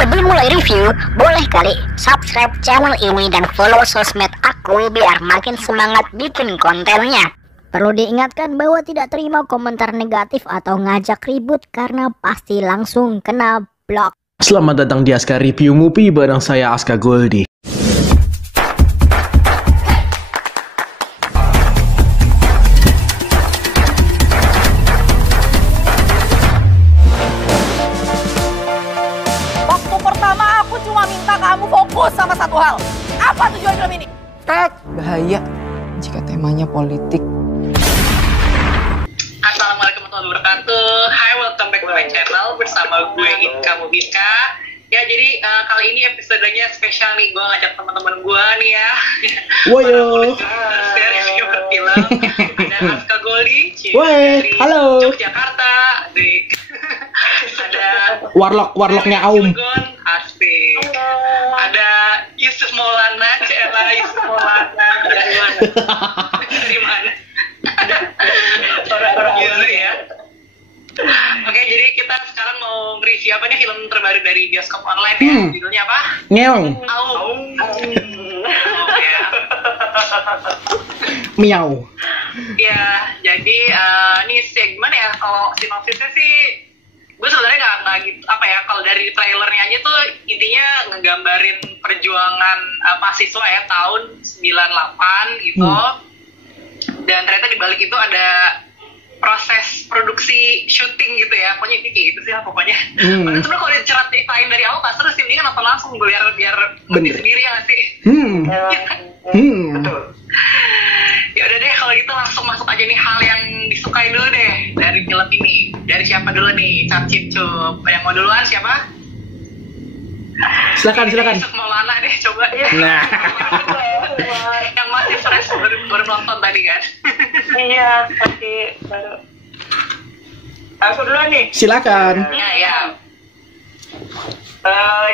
Sebelum mulai review, boleh kali subscribe channel ini dan follow sosmed aku biar makin semangat bikin kontennya. Perlu diingatkan bahwa tidak terima komentar negatif atau ngajak ribut karena pasti langsung kena blok. Selamat datang di Aska Review Movie bareng saya Aska Goldie. Waktu pertama aku cuma minta kamu fokus sama satu hal. Apa tujuan film ini? Bahaya jika temanya politik. Assalamualaikum warahmatullahi wabarakatuh. Hai, welcome back to my channel bersama gue Inka Mubika. Ya, jadi kali ini episodenya spesial nih. Gue ngajak teman-teman gue nih ya. Woyo. Dari review film. Ada Aska Goldie. Woi, dari halo. Yogyakarta. Ada Warlocknya Aum. Cilegon, asik. Ada Yusuf Maulana. Cela Yusuf Maulana. Dari mana? Orang-orang Yusuf ya. Oke, jadi kita sekarang mau nge-review apa nih film terbaru dari bioskop online ya? Judulnya apa? Ngeong. Aum. Ya. Miau. Ya, jadi ini gimana ya? Kalau sinopsisnya sih, gue sebenarnya nggak gitu apa ya? Kalau dari trailernya aja tuh intinya ngegambarin perjuangan mahasiswa ya tahun 98 gitu. Dan ternyata di balik itu ada proses produksi syuting gitu ya, pokoknya kayak gitu sih lah pokoknya. Makanya sebenarnya kalau diceritain dari awal pas terus ini kan nonton langsung biar ngerti sendiri ya nggak sih? Betul. Ya udah deh kalau gitu langsung masuk aja nih hal yang disukai dulu deh dari film ini. Dari siapa dulu nih? Capcip cup. Yang mau duluan siapa? Silakan. Yusuf Maulana deh coba ya. Nah. Yang masih fresh baru nonton tadi kan. Iya, masih baru. Aku duluan nih. Silakan. Ya.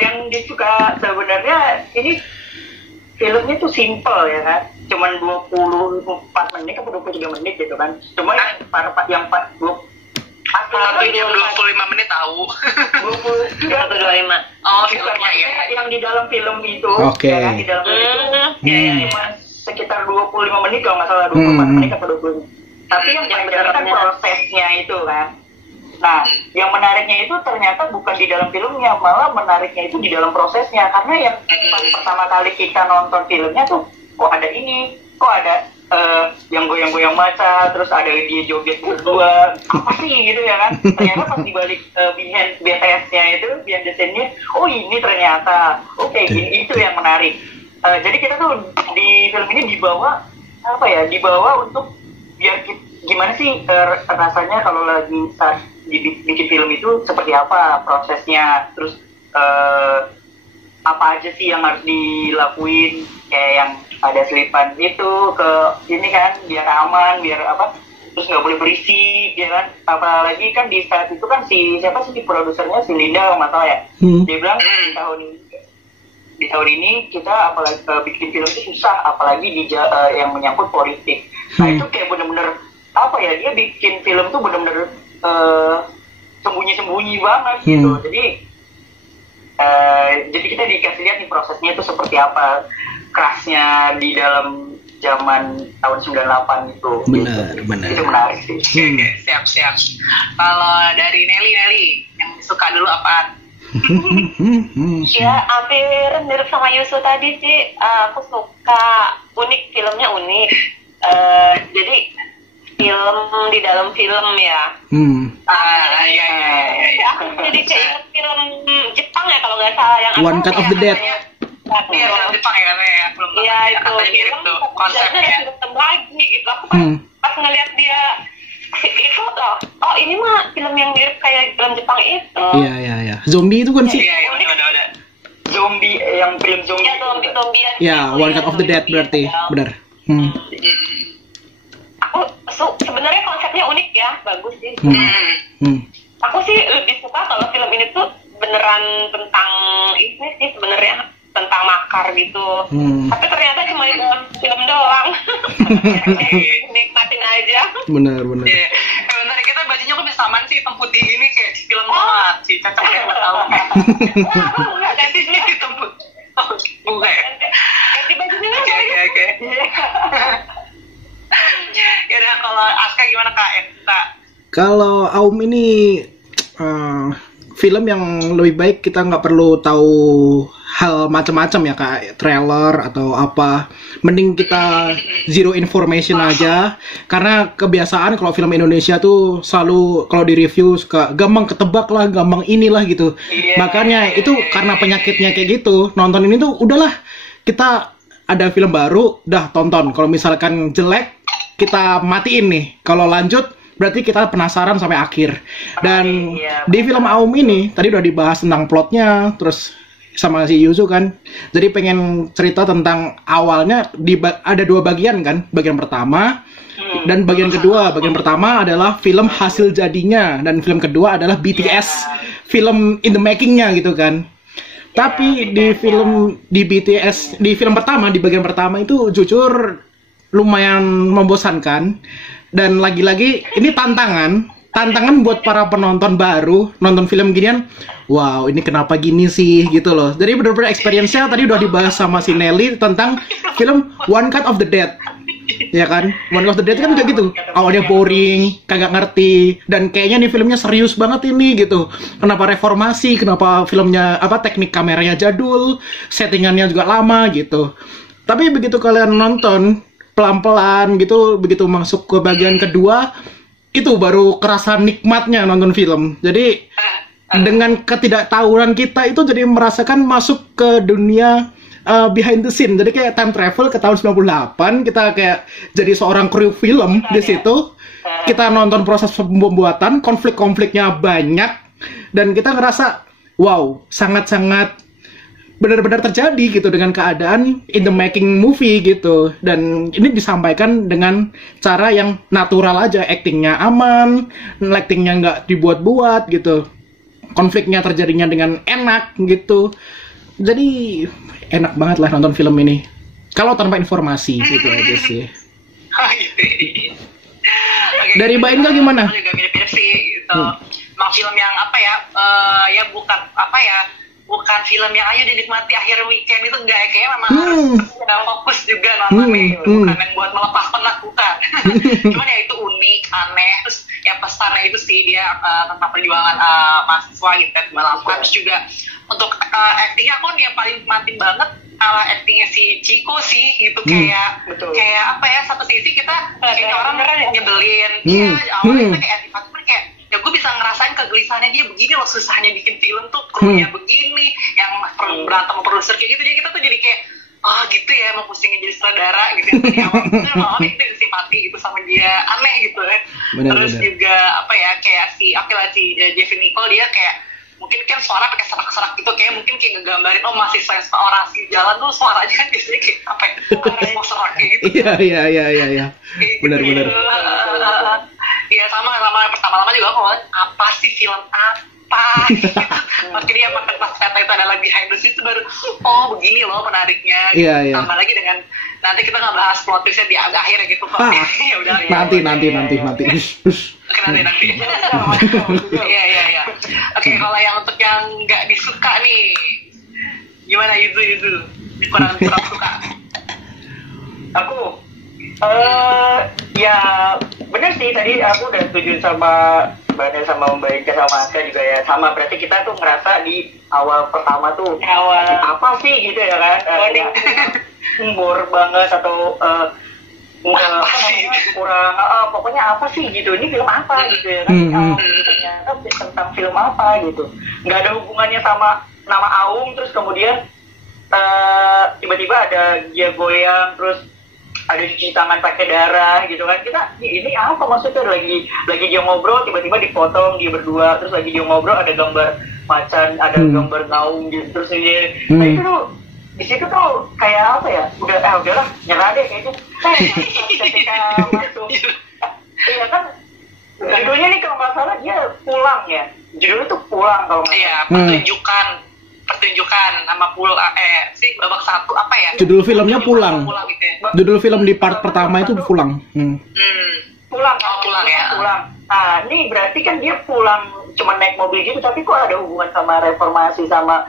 Yang disuka sebenarnya ini filmnya tuh simple ya kan. Cuman 24 menit atau 23 menit gitu kan. Cuma yang 25 menit tahu. 20 atau 25. Oh, filmnya ya. Yang di dalam film itu. Oke. Ya kan, di dalam film itu. Cuma sekitar 25 menit kalau nggak salah 24 menit atau 20 menit. Tapi yang paling menarik kan prosesnya itu kan. Nah, yang menariknya itu ternyata bukan di dalam filmnya, malah menariknya itu di dalam prosesnya. Karena yang pertama kali kita nonton filmnya tuh, kok ada ini, kok ada yang goyang-goyang maca, terus ada dia joget berdua, apa sih gitu ya kan? Ternyata pas dibalik behind BTS-nya itu, behind the scene-nya, oh ini ternyata, oke, gini, itu yang menarik. Jadi kita tuh di film ini dibawa untuk biar gimana sih rasanya kalau lagi saat bikin film itu seperti apa prosesnya, terus apa aja sih yang harus dilakuin, kayak yang ada selipan itu ke ini kan biar aman, biar apa, terus nggak boleh berisik ya kan, apalagi kan di saat itu kan siapa sih produsernya, si Linda nggak tahu ya, dia bilang di tahun ini kita apalagi bikin film itu susah, apalagi di yang menyangkut politik. Nah itu kayak bener-bener apa ya, dia bikin film tuh bener-bener sembunyi-sembunyi banget gitu. Jadi kita dikasih lihat nih prosesnya itu seperti apa, kerasnya di dalam zaman tahun 98 itu. Benar. Itu menarik sih. Oke, siap. Kalau dari Nelly yang suka dulu apaan? Ya, hampir mirip sama Yusuf tadi sih. Aku suka filmnya unik. Jadi film di dalam film ya. Iya. Aku jadi keinget film Jepang ya kalau nggak salah yang One Cut of the Dead. Iya, film Jepang ya katanya ya. Belum tahu. Iya itu. Katanya mirip tuh konsepnya. Film lagi gitu. Aku pas ngeliat dia itu oh ini mah film yang mirip kayak film Jepang itu. Iya. Zombie itu kan sih. Iya, udah. Zombie, yang film zombie. Ya zombie. Ya, One Cut of the Dead berarti. Benar. Aku sebenarnya konsepnya unik ya, bagus sih. Aku sih lebih suka kalau film ini tuh beneran tentang ini sih sebenarnya, tentang makar gitu. Tapi ternyata cuma di dalam film doang. Nikmatin aja. Benar. Iya. Bentar, kita bajunya kok bisa samaan sih, hitam putih gini kayak film banget. sih, cocok deh buat tahu. Enggak ganti ketemu. Bukan ya? Ganti baju dulu. Oke. Ya udah, kalau Aska gimana Kak? Kak? Kalau Aum ini film yang lebih baik kita nggak perlu tahu hal macam-macam ya Kak, trailer atau apa. Mending kita zero information aja, karena kebiasaan kalau film Indonesia tuh selalu kalau di review suka gampang ketebak lah, gampang inilah gitu. Makanya itu karena penyakitnya kayak gitu. Nonton ini tuh udahlah, kita ada film baru, dah tonton. Kalau misalkan jelek, kita matiin nih. Kalau lanjut, berarti kita penasaran sampai akhir. Dan di film Aum ini tadi udah dibahas tentang plotnya, terus sama si Yuzu kan. Jadi pengen cerita tentang awalnya ada 2 bagian kan. Bagian pertama dan bagian kedua. Bagian pertama adalah film hasil jadinya, dan film kedua adalah BTS, film in the making-nya gitu kan. Tapi di BTS, di film pertama, di bagian pertama itu jujur lumayan membosankan. Dan lagi-lagi ini tantangan buat para penonton baru nonton film ginian. Wow, ini kenapa gini sih gitu loh. Jadi bener-bener experience-nya tadi udah dibahas sama si Nelly tentang film One Cut of the Dead. Ya kan? One Cut of the Dead kan kayak gitu. Awalnya boring, kagak ngerti, dan kayaknya nih filmnya serius banget ini gitu. Kenapa reformasi? Kenapa filmnya teknik kameranya jadul, settingannya juga lama gitu. Tapi begitu kalian nonton pelan-pelan gitu, begitu masuk ke bagian kedua, itu baru kerasa nikmatnya nonton film. Jadi dengan ketidaktahuan kita itu jadi merasakan masuk ke dunia behind the scene. Jadi kayak time travel ke tahun 98, kita kayak jadi seorang kru film di situ. Kita nonton proses pembuatan, konflik-konfliknya banyak, dan kita ngerasa wow, sangat-sangat benar-benar terjadi gitu dengan keadaan in the making movie gitu. Dan ini disampaikan dengan cara yang natural aja, actingnya aman, actingnya nggak dibuat-buat gitu, konfliknya terjadinya dengan enak gitu. Jadi enak banget lah nonton film ini kalau tanpa informasi gitu aja sih. Dari Mbak Inga gimana? Juga mirip-mirip sih gitu. Emang film yang ya bukan film yang ayo dinikmati akhir weekend itu, enggak ya, kayak memang harus fokus juga nontonnya, bukan yang buat melepas penat, bukan. Cuman ya itu unik, aneh, terus ya pesannya itu sih dia tentang perjuangan mahasiswa gitu kan, terus juga untuk actingnya aku yang paling nikmatin banget actingnya si Chico sih gitu. Kayak satu sisi kita kayak orang nyebelin, awalnya kita kayak antipati, kayak ya gue bisa ngerasain kegelisahannya dia begini loh, susahnya bikin film tuh, krunya begini, yang berantem sama produser kayak gitu. Jadi kita tuh jadi kayak gitu ya, mau pusingin jadi sutradara gitu. Jadi awalnya kita simpati gitu sama dia, aneh gitu ya. Terus juga kayak si Jeffrey Nicole, dia kayak mungkin kan suara pakai serak-serak gitu, kayak mungkin kayak ngegambarin masih sains orasi jalan tuh suaranya kan biasanya kayak mau serak kayak gitu. Iya. Benar-benar. Iya, sama pertama-lama juga aku ngeliat apa sih film apa gitu. Makanya dia pas kata itu adalah behind the scenes, baru begini loh menariknya gitu. Iya. Tambah lagi dengan nanti kita nggak bahas plot twistnya di akhir gitu kok. Ya udah. Nanti. Oke, nanti. Iya. Oke, kalau yang untuk yang nggak disuka nih, gimana Yuzu? Kurang suka. Aku ya benar sih, tadi aku udah setuju sama Mbak sama Mbak Ika sama Aska juga ya, sama. Berarti kita tuh ngerasa di awal pertama tuh apa sih gitu ya kan, bor banget atau kurang pokoknya apa sih gitu, ini film apa gitu ya kan. Ternyata tentang film apa gitu, nggak ada hubungannya sama nama Aum, terus kemudian tiba-tiba ada dia goyang, terus ada cuci tangan pakai darah gitu kan. Kita ini apa maksudnya, lagi dia ngobrol tiba-tiba dipotong dia berdua, terus lagi dia ngobrol ada gambar macan, ada gambar gaung gitu, terus ini itu tuh di situ tuh kayak apa ya, udahlah nyerah deh kayaknya. Ketika masuk iya kan, judulnya nih kalau nggak salah dia Pulang ya, judulnya tuh Pulang kalau nggak salah. Iya, pertunjukan nama babak 1 apa ya? Judul filmnya Pulang. Gitu ya. Judul film di part pertama itu Pulang. pulang ya. Pulang. Nah, ini berarti kan dia pulang cuma naik mobil gitu, tapi kok ada hubungan sama reformasi sama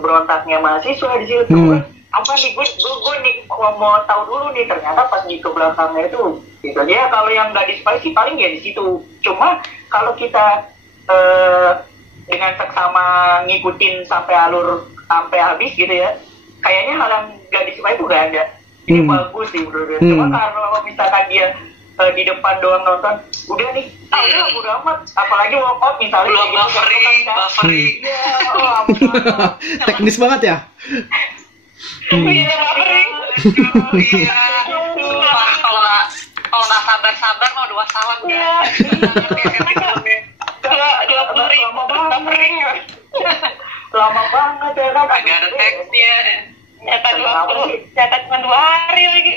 berontaknya mahasiswa di situ. Apa nih, gue nih mau tahu dulu nih, ternyata pas di ke belakangnya itu gitu ya. Kalau yang nggak disukai sih paling ya di situ. Cuma kalau kita dengan seksama ngikutin sampai alur sampai habis gitu ya, kayaknya hal yang nggak disukai itu nggak ada. Ini bagus sih menurut gue. Cuma kalau misalkan dia di depan doang nonton, udah nih, udah amat. Apalagi walkout misalnya. Belum buffering. Teknis banget ya. Iya, buffering. Iya. Kalau nggak sabar mau dua salam Iya. Dua buffering. Lama banget ya kan. Agak ada teksnya. Nyata cuma 2 hari lagi.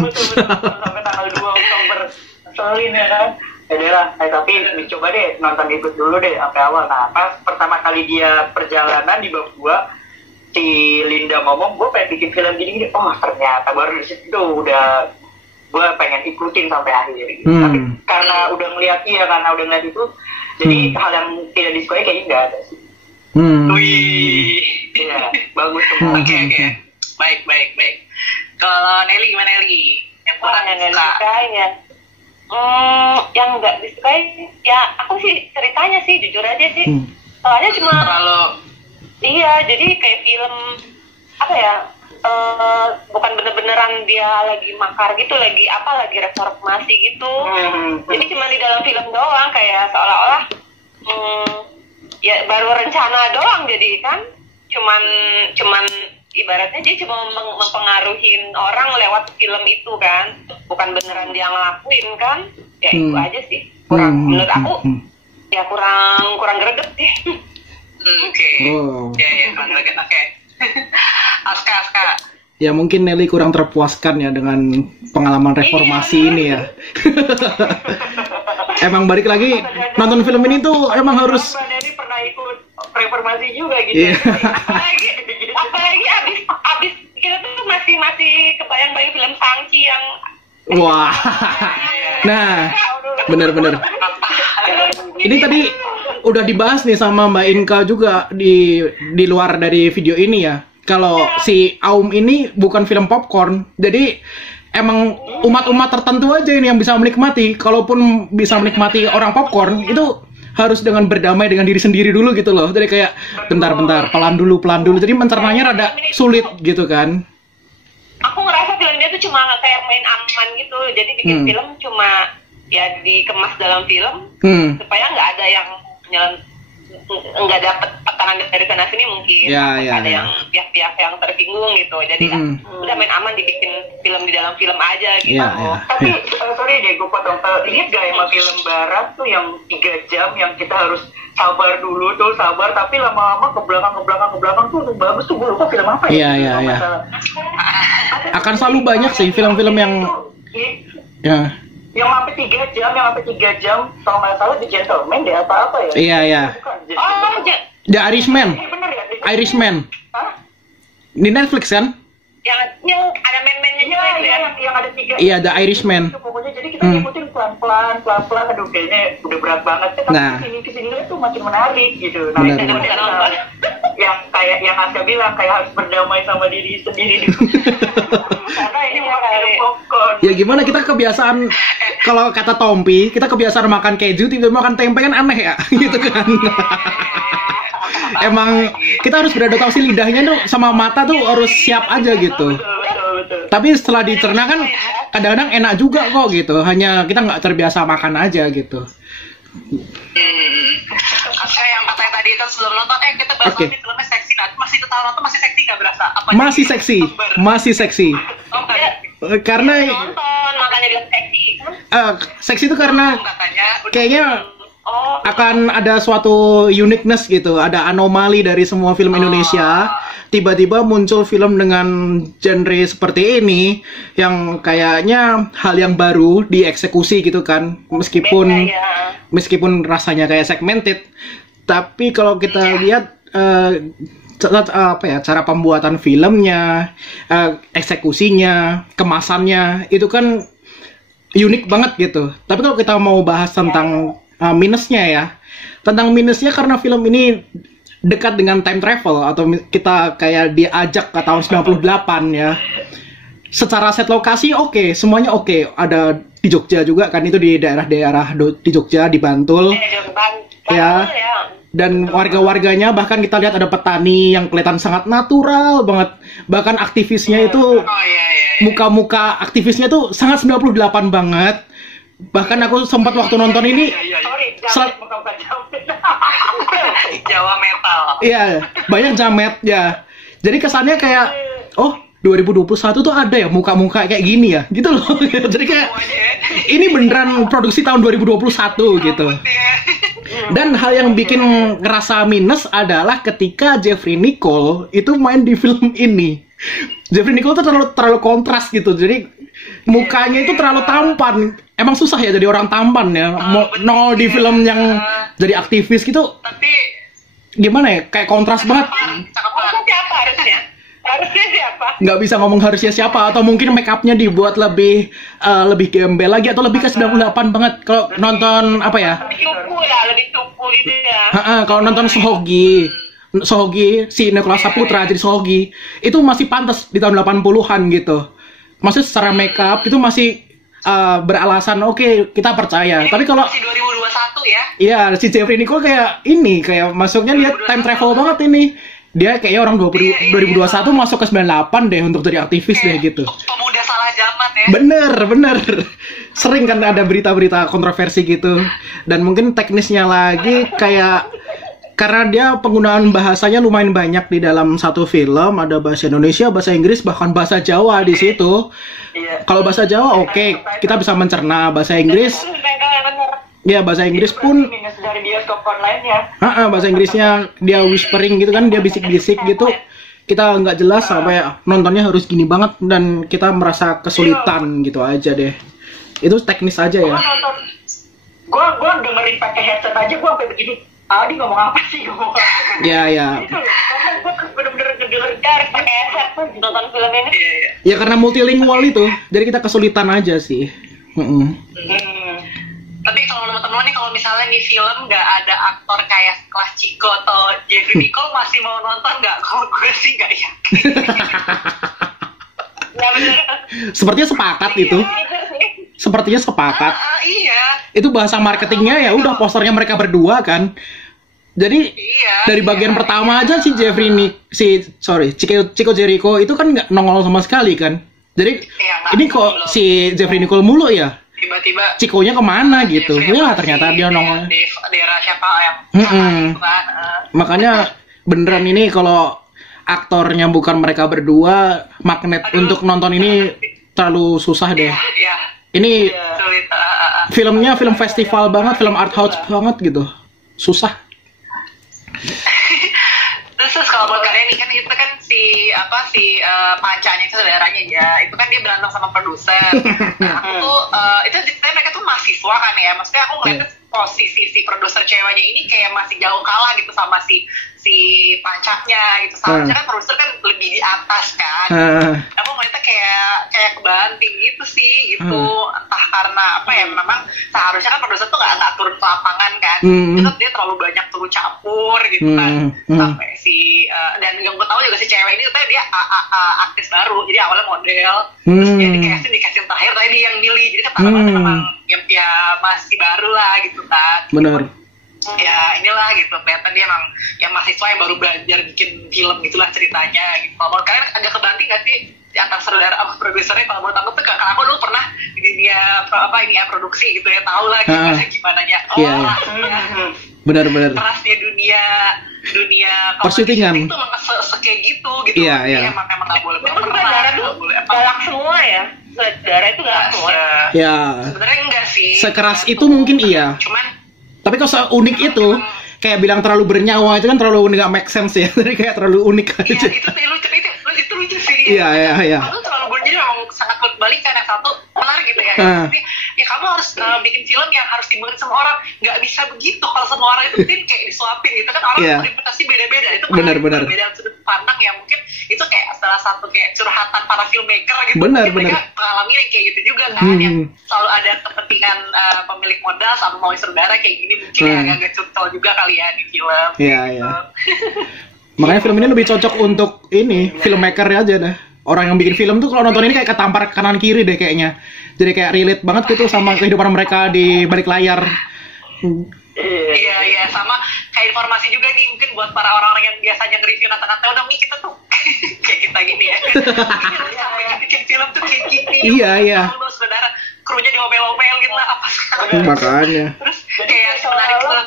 Betul sampai tanggal 2 Oktober. Selin ya kan. Ya lah, tapi coba deh nonton ikut dulu deh sampai awal. Nah, pas pertama kali dia perjalanan di bab 2, si Linda ngomong, gue pengen bikin film gini. Oh, ternyata baru di situ udah gue pengen ikutin sampai akhir gitu. Tapi karena udah ngeliat itu, jadi hal yang tidak disukai kayaknya nggak ada sih. Wih, iya, bagus semua. Oke. Baik. Kalau Nelly gimana Nelly? Yang kurang Yang nggak suka? disukai ya. Yang nggak disukai ya aku sih ceritanya sih jujur aja sih. Soalnya cuma Terlalu. iya, jadi kayak film apa ya? Bukan bener-beneran dia lagi makar gitu, lagi reformasi gitu. Jadi cuma di dalam film doang, kayak seolah-olah ya baru rencana doang, jadi kan cuman ibaratnya dia cuma mempengaruhin orang lewat film itu kan, bukan beneran dia ngelakuin kan. Ya itu aja sih, menurut aku ya kurang greget sih. Oke. Ya, kurang greget. Oke. Aska. Ya mungkin Nelly kurang terpuaskan ya dengan pengalaman reformasi ini ya. Emang balik lagi nonton film ini tuh emang harus. Mbak Nelly pernah ikut reformasi juga gitu. Iya. apalagi abis kita tuh masih kebayang-bayang film Shang-Chi yang Wah. Nah, bener. Ini tadi udah dibahas nih sama Mbak Inka juga di luar dari video ini ya. Kalau si Aum ini bukan film popcorn, jadi emang umat-umat tertentu aja ini yang bisa menikmati. Kalaupun bisa menikmati orang popcorn, itu harus dengan berdamai dengan diri sendiri dulu gitu loh. Jadi kayak bentar, pelan dulu. Jadi mencernanya rada sulit gitu kan. Aku ngerasa film dia tuh cuma kayak main aman gitu, jadi bikin film cuma ya dikemas dalam film supaya nggak ada yang nggak dapet tekanan dari sana sini mungkin. Ada yang pihak-pihak yang tersinggung gitu, jadi udah main aman dibikin film di dalam film aja gitu. Tapi sorry deh gue potong, lihat gak emang film barat tuh yang 3 jam yang kita harus sabar dulu tapi lama-lama ke belakang tuh bagus tuh. Gue lupa film apa ya. Iya. Akan selalu banyak sih film-film yang yang sampai 3 jam kalau nggak salah The Gentleman deh apa ya. Iya. Oh, The Irishman. Bener ya? Irishman. Hah? Di Netflix kan? yang ada men-mennya juga itu ya. Yang ada 3. Iya, The Irishman. Itu pokoknya jadi kita ngikutin pelan-pelan. Aduh kayaknya udah berat banget. Tapi kesini tuh makin menarik gitu. Nah, itu yang kayak yang Aska bilang, kayak harus berdamai sama diri sendiri dulu. Karena ini makan popcorn. Ya gimana, kita kebiasaan, kalau kata Tompi, kita kebiasaan makan keju, tiba-tiba makan tempe kan aneh ya, gitu kan. Emang kita harus beradaptasi, lidahnya tuh sama mata tuh harus siap aja gitu. Betul. Tapi setelah dicerna kan kadang-kadang enak juga kok gitu. Hanya kita nggak terbiasa makan aja gitu. Kayak yang katanya tadi itu sebelum nonton, kita baru nonton filmnya seksi, masih tetap nonton masih seksi nggak berasa? Masih seksi. Oh, karena nonton makanya dia seksi. Seksi itu karena kayaknya akan ada suatu uniqueness gitu, ada anomali dari semua film Indonesia. Tiba-tiba muncul film dengan genre seperti ini yang kayaknya hal yang baru dieksekusi gitu kan, meskipun rasanya kayak segmented, tapi kalau kita lihat cara pembuatan filmnya, eksekusinya, kemasannya itu kan unik banget gitu. Tapi kalau kita mau bahas tentang minusnya ya, tentang minusnya karena film ini dekat dengan time travel atau kita kayak diajak ke tahun 98 ya. Secara set lokasi oke, semuanya oke. Ada di Jogja juga kan, itu di daerah-daerah di Jogja, di Bantul. Ya. Dan warga-warganya bahkan kita lihat ada petani yang kelihatan sangat natural banget. Bahkan aktivisnya itu muka-muka aktivisnya tuh sangat 98 banget. Bahkan aku sempat waktu nonton ini Jawa metal. Iya, banyak jamet ya. Jadi kesannya kayak 2021 tuh ada ya muka-muka kayak gini ya. Gitu loh. Jadi kayak ini beneran produksi tahun 2021 gitu. Dan hal yang bikin ngerasa minus adalah ketika Jeffrey Nicole itu main di film ini. Jeffrey Nicole tuh terlalu kontras gitu. Jadi mukanya itu terlalu tampan. Emang susah ya jadi orang tampan ya. Nol di film yang jadi aktivis gitu. Tapi gimana ya? Kayak kontras banget. Siapa harusnya? Harusnya siapa? Nggak bisa ngomong harusnya siapa, atau mungkin make upnya dibuat lebih gembel lagi atau lebih ke 98 banget. Kalau nonton apa ya? Lebih cupu gitu ya. Kalau nonton Sohogi si Nicholas Saputra jadi Sohogi itu masih pantas di tahun 80-an gitu. Maksudnya secara make up itu masih beralasan oke, kita percaya. Tapi kalau masih 2021 ya? Iya, si Jeffrey Nicole kayak masuknya dia time travel banget ini. Dia kayaknya orang 2021 masuk ke 98 deh untuk jadi aktivis deh gitu. Pemuda salah zaman ya. Bener. Sering kan ada berita-berita kontroversi gitu. Dan mungkin teknisnya lagi kayak karena dia penggunaan bahasanya lumayan banyak di dalam satu film, ada bahasa Indonesia, bahasa Inggris, bahkan bahasa Jawa di situ. Kalau bahasa Jawa oke, kita bisa mencerna. Bahasa Inggris ya, bahasa Inggris pun dari bioskop online ya. Bahasa Inggrisnya dia whispering gitu kan, dia bisik-bisik gitu. Kita nggak jelas sampai nontonnya harus gini banget dan kita merasa kesulitan gitu aja deh. Itu teknis aja ya. Gue dengerin pakai headset aja gue sampai begini. Dia ngomong apa sih? Ya. Itu gue bener-bener ngedengerin pakai headset nonton film ini. Ya karena multilingual itu, jadi kita kesulitan aja sih. Tapi kalau teman-teman nih, kalau misalnya nih film nggak ada aktor kayak kelas Chico atau Jeffrey Nicole, masih mau nonton nggak? Kalau gue sih nggak yakin. Sepertinya sepakat itu. Sepertinya sepakat. Iya. Itu bahasa marketingnya ya udah posternya mereka berdua kan. Jadi dari bagian pertama aja si Chico Jericho itu kan nggak nongol sama sekali kan. Jadi ini kok si Jeffrey Nicole mulu ya? Tiba-tiba Cikonya kemana gitu. Ya ternyata dia nongol. Daerah siapa yang gitu kan. Makanya beneran ini kalau aktornya bukan mereka berdua, magnet untuk nonton ini terlalu susah deh. Ini filmnya film festival banget, film art house banget gitu. Susah. Terus kalau buat kalian nih kan itu kan si pancanya itu saudaranya ya, itu kan dia berantem sama produser. Aku tuh itu ceritanya mereka tuh mahasiswa kan ya, maksudnya aku ngeliat posisi si produser ceweknya ini kayak masih jauh kalah gitu sama si pancanya gitu. Seharusnya kan produser kan lebih di atas kan. Aku ngeliatnya kayak kebanting gitu sih gitu. Entah karena apa ya, memang seharusnya kan produser tuh nggak turun ke lapangan kan. Itu dia terlalu banyak turun campur gitu kan. Sampai dan yang gue tahu juga si cewek ini ternyata dia artis baru, jadi awalnya model, terus dia di casting terakhir tadi dia yang milih, jadi kan memang ya masih baru lah gitu kan. Benar. Ya inilah gitu, kelihatan dia emang yang mahasiswa yang baru belajar bikin film gitulah ceritanya gitu. Kalau menurut kalian agak kebanting nggak sih di antara saudara sama produsernya? Kalau menurut aku tuh karena aku dulu pernah di dunia produksi gitu ya, tahu lah gimana nya. Benar-benar. Kerasnya dunia persyutingan itu emang kayak gitu. Iya. Emang nggak boleh saudara tuh galak semua ya. Saudara itu galak semua. Ya. Sebenarnya enggak sih. Sekeras itu mungkin iya. Cuman tapi kalau seunik itu, kayak bilang terlalu bernyawa itu kan terlalu nggak make sense ya. Jadi kayak terlalu unik aja. Iya, itu lucu sih dia. Iya. Aku terlalu jadi memang sangat berbalikan. Yang satu menarik gitu ya. Jadi, ya kamu harus bikin film yang harus dimengerti semua orang. Nggak bisa begitu. Kalau semua orang itu kayak disuapin gitu kan, orang interpretasi beda-beda. Itu benar. Beda sudut pandang yang mungkin itu kayak salah satu kayak curhatan para filmmaker gitu. Benar, Mungkin benar. mereka mengalami kayak gitu juga kan, yang selalu ada kepentingan pemilik modal sama mau saudara kayak gini, mungkin ya agak curcol juga kali ya di film. Iya, gitu. iya. Makanya film ini lebih cocok untuk ini filmmaker aja dah. Orang yang bikin film tuh kalau nonton ini kayak ketampar kanan kiri deh kayaknya. Jadi kayak relate banget gitu sama kehidupan mereka di balik layar. Iya, sama kayak informasi juga nih mungkin buat para orang-orang yang biasanya nge-review nata-nata udah nih kita tuh kayak kita gini ya. Sampai bikin film tuh kayak gini. Iya. Lu saudara krunya diomel-omel gitu lah apa sekarang. Makanya. Terus kayak menarik tuh.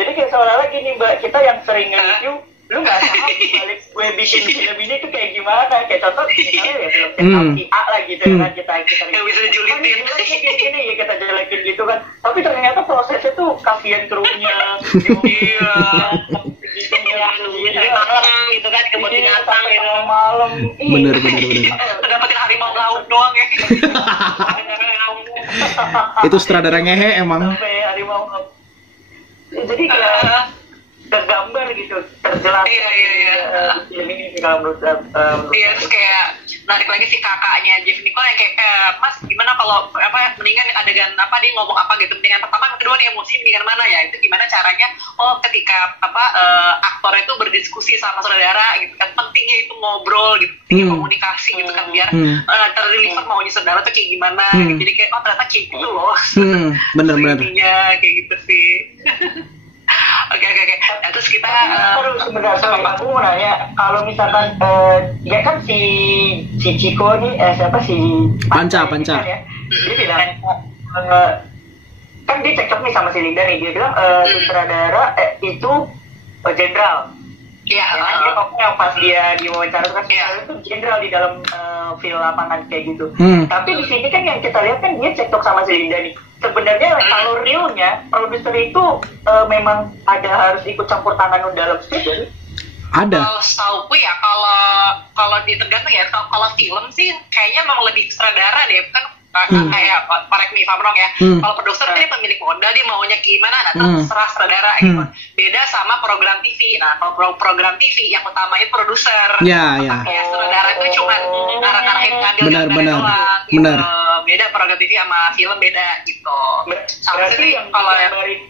Jadi kayak seolah-olah gini Mbak, kita yang sering nge-review, lu nggak tahu balik gue bikin film ini tuh kayak gimana. Kayak contoh misalnya ya film A lah gitu kan, kita Yang bisa julitin. Ini ya kita jelekin gitu kan. Tapi ternyata prosesnya tuh kasihan krunya. Iya. Gitu ya nungguin dari malam gitu kan kebun binatang gitu malam. Bener. Dapetin harimau laut doang ya. Itu sutradara ngehe emang. Sampai harimau. Jadi kayak tergambar gitu, terjelas. Iya. Film ini sih kalau menurut Iya, terus kayak narik lagi si kakaknya Jeff Nicole yang kayak Mas gimana kalau mendingan adegan dia ngomong apa gitu, mendingan pertama kedua nih emosi mendingan mana ya, itu gimana caranya ketika aktor itu berdiskusi sama saudara gitu kan, pentingnya itu ngobrol gitu, pentingnya komunikasi gitu kan biar terlihat maunya saudara tuh kayak gimana gitu. Jadi kayak ternyata kayak gitu loh. Bener. Intinya kayak gitu sih. Oke. Nah, terus kita sebentar, aku mau nanya, kalau misalkan ya kan si Chico nih siapa si Panca. Ya, dia bilang kan dia cekcok nih sama si Linda nih, dia bilang sutradara itu jenderal. Iya. Dia yang pas dia diwawancara kan itu jenderal di dalam film lapangan kayak gitu. Tapi di sini kan yang kita lihat kan dia cekcok sama si Linda nih. Sebenarnya kalau realnya produser itu memang ada harus ikut campur tangan dalam script ya? Ada. Setauku ya kalau tergantung ya, kalau film sih kayaknya memang lebih sutradara deh, kan kayak correct me if I'm wrong ya. Kalau produser dia pemilik modal, dia maunya gimana, terserah sutradara gitu. Beda sama program TV. Nah, kalau program TV yang utama itu produser. Iya. Kayak sutradara itu cuma ngarang-ngarangin ngambil gambar doang. Benar. Beda program TV sama film beda gitu. Berarti yang digambarin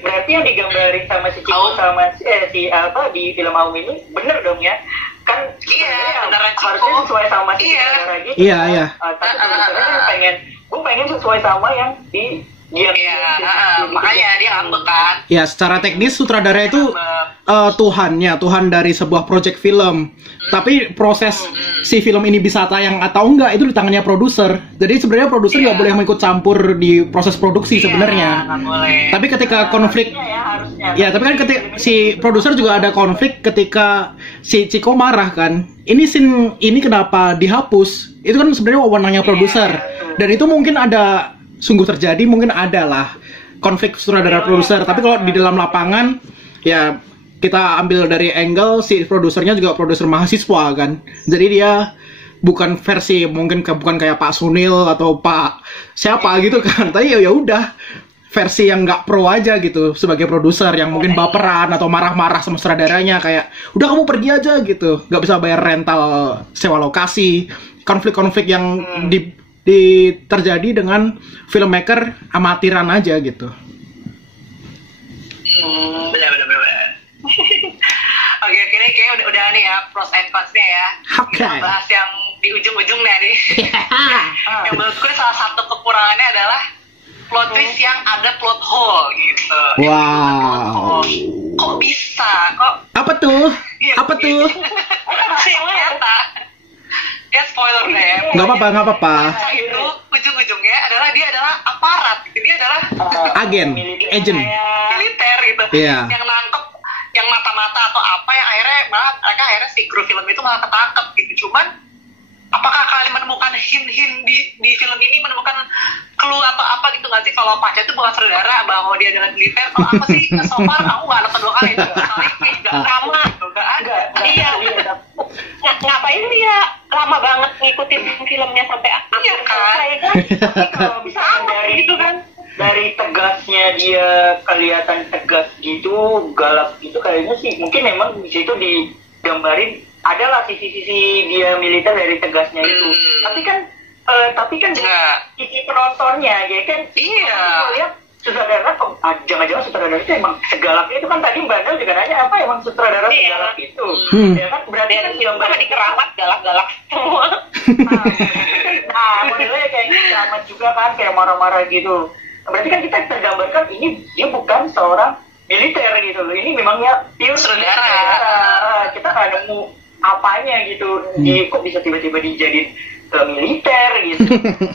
berarti yang digambarin sama si Chico sama si di film Aum ini bener dong ya? Kan beneran harusnya sesuai sama si sutradara gitu. Iya. Tapi sebenarnya gue pengen sesuai sama yang di makanya dia ngambek kan. Ya, secara teknis sutradara itu Tuhan dari sebuah project film. Tapi proses si film ini bisa tayang atau enggak itu di tangannya produser. Jadi sebenarnya produser nggak boleh ikut campur di proses produksi sebenarnya. Tapi ketika konflik, tapi kan ketika si produser juga ada konflik ketika si Chico marah kan. Ini scene ini kenapa dihapus? Itu kan sebenarnya wewenangnya produser. Dan itu mungkin ada sungguh terjadi, mungkin ada lah konflik sutradara produser. Tapi kalau di dalam lapangan ya kita ambil dari angle si produsernya juga produser mahasiswa kan, jadi dia bukan versi mungkin bukan kayak Pak Sunil atau Pak siapa gitu kan, tapi ya udah versi yang nggak pro aja gitu sebagai produser yang mungkin baperan atau marah-marah sama sutradaranya kayak udah kamu pergi aja gitu, nggak bisa bayar rental sewa lokasi, konflik-konflik yang terjadi dengan filmmaker amatiran aja gitu. Benar. Oke, ini kayaknya udah nih ya pros and cons-nya ya. Kita bahas yang di ujung-ujung nih. Yang menurut gue salah satu kekurangannya adalah plot twist yang ada plot hole gitu. Wow. Kok bisa? Apa tuh? Apa tuh? Yang nyata. Ya spoiler deh. Nggak apa-apa. Itu ujung-ujungnya adalah dia adalah aparat. Dia adalah agent. Militer gitu. Yang nangkep, yang mata-mata atau apa yang akhirnya si kru film itu malah ketangkep gitu. Cuman apakah kalian menemukan hint-hint di film ini, menemukan clue atau apa gitu nggak sih kalau Panca itu bukan saudara, bahwa dia adalah militer atau apa sih? So far aku nggak nonton 2 kali itu, soalnya nggak sama, nggak ada. Iya. Ngapain dia lama banget ngikutin filmnya sampai akhir? Iya kan? Kalau misalnya dari gitu kan? Dari tegasnya dia kelihatan tegas gitu, galak gitu, kayaknya sih mungkin memang di situ gambarin adalah sisi-sisi dia militer dari tegasnya itu. Tapi kan sisi penontonnya, ya kan? Iya. Aku lihat sutradara, jangan-jangan sutradara itu emang segalak itu kan tadi Mbak Nel juga nanya apa emang sutradara segalak itu, ya kan? Berarti kan gambar di keramat galak-galak semua. Modelnya kayak keramat juga kan, kayak marah-marah gitu. Berarti kan kita tergambarkan ini dia bukan seorang militer gitu loh. Ini memangnya pure sutradara. Kita nggak nemu apanya gitu. Kok bisa tiba-tiba dijadiin militer gitu.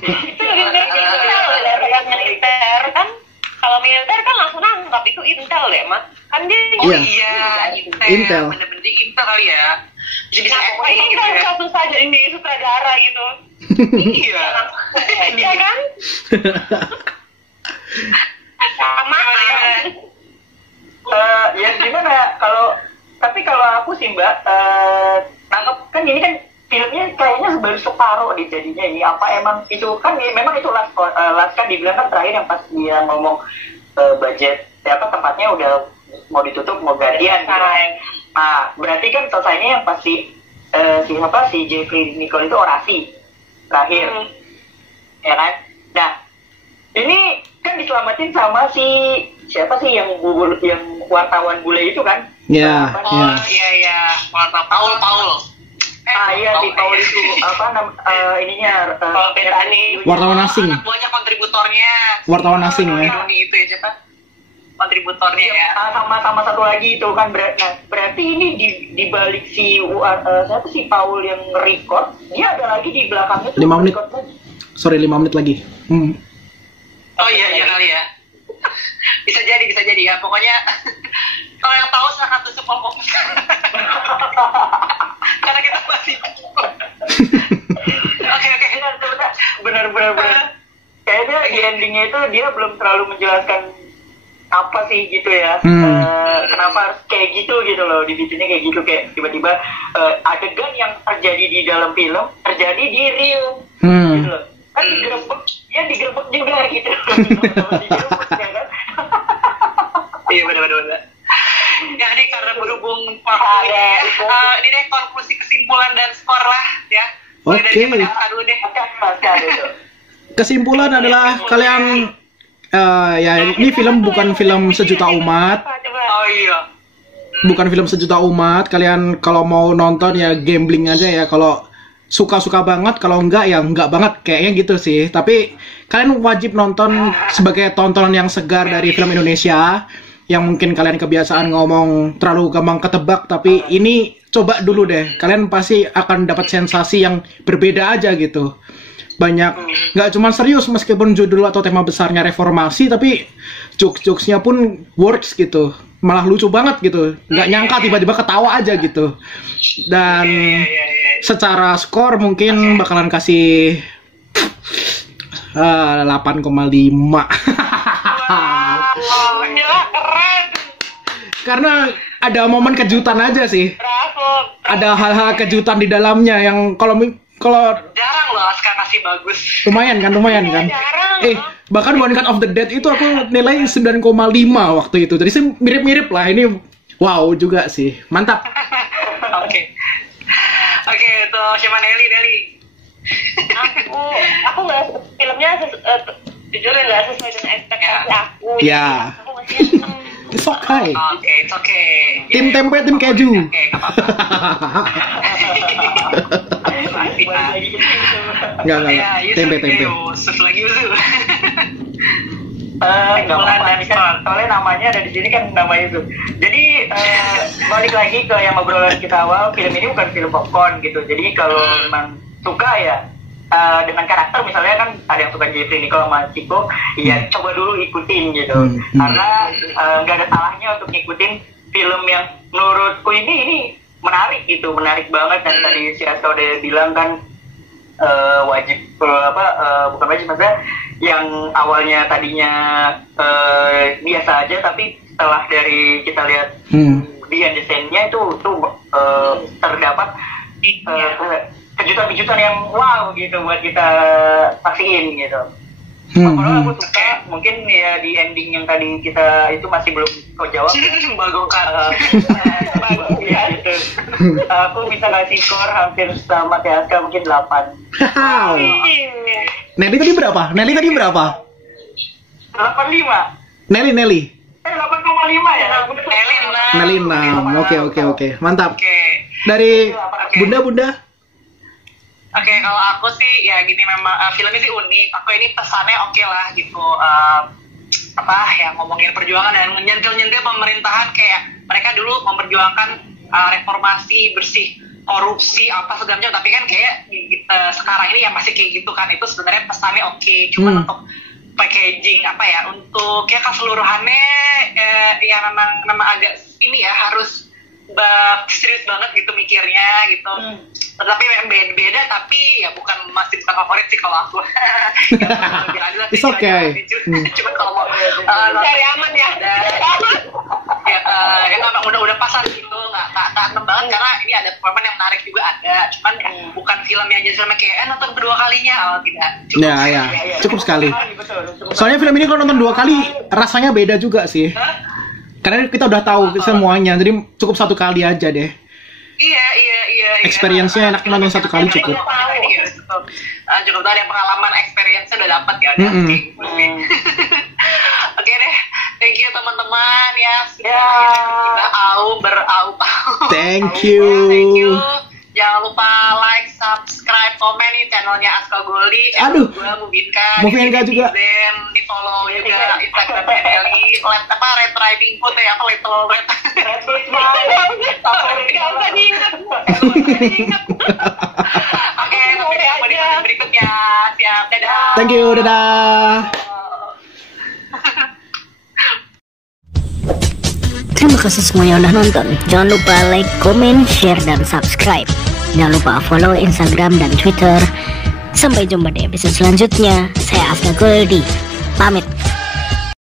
Itu lebih dari yang militer kan. Kalau militer kan langsung nangkap itu intel deh, Mas. Kan dia Intel. Bener-bener Intel kali ya. Jadi bisa ini gitu kan ya. susah jadi sutradara gitu. Iya. Iya kan? Sama Ya gimana tapi kalau aku sih Mbak nangkep kan ini kan filmnya kayaknya baru separuh di jadinya ini apa emang itu kan memang itu last kan dibilang kan terakhir yang pas dia ngomong budget tempatnya udah mau ditutup mau gantian gitu. Nah berarti kan selesainya yang pasti si Jeffrey Nicole itu orasi terakhir ya kan. Nah ini kan diselamatin sama siapa sih yang wartawan bule itu kan? Iya. Iya. Paul. Si Paul itu ininya Wartawan asing. Anak buahnya kontributornya. Wartawan asing ya. Doni itu ya siapa? Kontributornya ya. Sama satu lagi itu kan berarti ini di balik siapa sih Paul yang record dia ada lagi di belakangnya tuh 5 menit. record lagi. Sorry 5 menit lagi. Oh iya kali ya. bisa jadi ya. Pokoknya kalau yang tahu silahkan tutup ngomong. Karena kita masih. Oke. Benar. Kayaknya di endingnya itu dia belum terlalu menjelaskan apa sih gitu ya. Kenapa harus kayak gitu loh, dibikinnya kayak gitu, kayak tiba-tiba adegan yang terjadi di dalam film terjadi di real gitu loh. Kan digerebek juga gitu. Digerebek ya kan. Iya benar. Ya ini karena berhubung ini deh konklusi kesimpulan dan skor lah ya. Mulai dari dulu deh. Kesimpulan adalah kalian ini film bukan film sejuta umat. Oh iya. Bukan film sejuta umat. Kalian kalau mau nonton ya gambling aja ya. Kalau suka banget, kalau enggak ya enggak banget, kayaknya gitu sih. Tapi kalian wajib nonton sebagai tontonan yang segar dari film Indonesia. Yang mungkin kalian kebiasaan ngomong terlalu gampang ketebak, tapi ini coba dulu deh. Kalian pasti akan dapat sensasi yang berbeda aja gitu. Banyak, nggak cuma serius meskipun judul atau tema besarnya reformasi, tapi jokes-jokesnya pun works gitu. Malah lucu banget gitu. Nggak nyangka tiba-tiba ketawa aja gitu. Dan secara skor mungkin bakalan kasih 8,5. Gila, keren. Karena ada momen kejutan aja sih. Bravo. Ada hal-hal kejutan di dalamnya yang kalau jarang loh Aska kasih bagus. lumayan kan. Jarang. Bahkan One Cut of the Dead itu aku nilai 9,5 waktu itu. Jadi sih mirip-mirip lah. Ini wow juga sih. Mantap. Oke, itu siapa Nelly? Aku nggak filmnya jujur nggak sesuai dengan ekspektasi aku. Ya. Aku masih It's okay. Oke, it's okay. Tim tempe, tim keju. Oke, nggak apa-apa. Enggak. Ya, Tempe. Yusuf lagi Yusuf. Nggak apa-apa nih kan, soalnya namanya ada di sini kan namanya itu. Jadi balik lagi ke yang obrolan kita awal, film ini bukan film popcorn gitu. Jadi kalau memang suka ya dengan karakter, misalnya kan ada yang suka Jeffrey Nicole sama Chico, ya coba dulu ikutin gitu. Karena nggak ada salahnya untuk ngikutin film yang menurutku ini menarik gitu, menarik banget. Dan tadi si Aska udah bilang kan wajib bukan wajib, maksudnya yang awalnya tadinya biasa aja, tapi setelah dari kita lihat behind the scene-nya itu terdapat kejutan-kejutan yang wow gitu buat kita saksiin gitu. Overall aku suka, mungkin ya di ending yang tadi kita itu masih belum kau jawab. Bagongkar. Bagus ya itu. Aku bisa kasih skor hampir sama kayak Aska, mungkin 8. Wow. Nelly tadi berapa? 85. Nelly. 8,5 ya? Nelly 6. Oke. Mantap. Oke. Dari Bunda. Oke, kalau aku sih ya gini, memang filmnya sih unik. Aku ini pesannya oke lah gitu. Ngomongin perjuangan dan nyentil pemerintahan, kayak mereka dulu memperjuangkan reformasi, bersih korupsi apa segala macam, tapi kan kayak sekarang ini yang masih kayak gitu kan. Itu sebenarnya pesannya oke. Cuman untuk packaging untuk ya keseluruhannya ya memang agak ini ya, harus serius banget gitu mikirnya gitu. Tapi memang beda, tapi ya masih bukan favorit sih kalau aku. It's okay. Cuma kalau mau cari aman ya. Udah pasar gitu, nggak banget karena ini ada performa yang menarik juga ada. Cuman bukan film yang jadi kayak nonton kedua kalinya, tidak. Cukup sekali. Soalnya film ini kalau nonton 2 kali rasanya beda juga sih. Karena kita udah tahu semuanya, jadi cukup 1 kali aja deh. Iya. Experience-nya enak nonton 1 kali cukup. Cukup ada pengalaman, experience-nya udah dapat ya. Oke deh, thank you teman-teman ya sudah berau. Thank you. Jangan lupa like, subscribe, komen nih channelnya Aska Goldi, channel gue Mubinka juga. Di follow juga Instagramnya Nelly, Red Riding Hood ya, Little Red. Gak usah diingat. Oke, sampai jumpa di video berikutnya. Siap, dadah. Thank you, dadah. Terima kasih semua yang udah nonton. Jangan lupa like, komen, share, dan subscribe. Jangan lupa follow Instagram dan Twitter. Sampai jumpa di episode selanjutnya. Saya Aska Goldi. Pamit.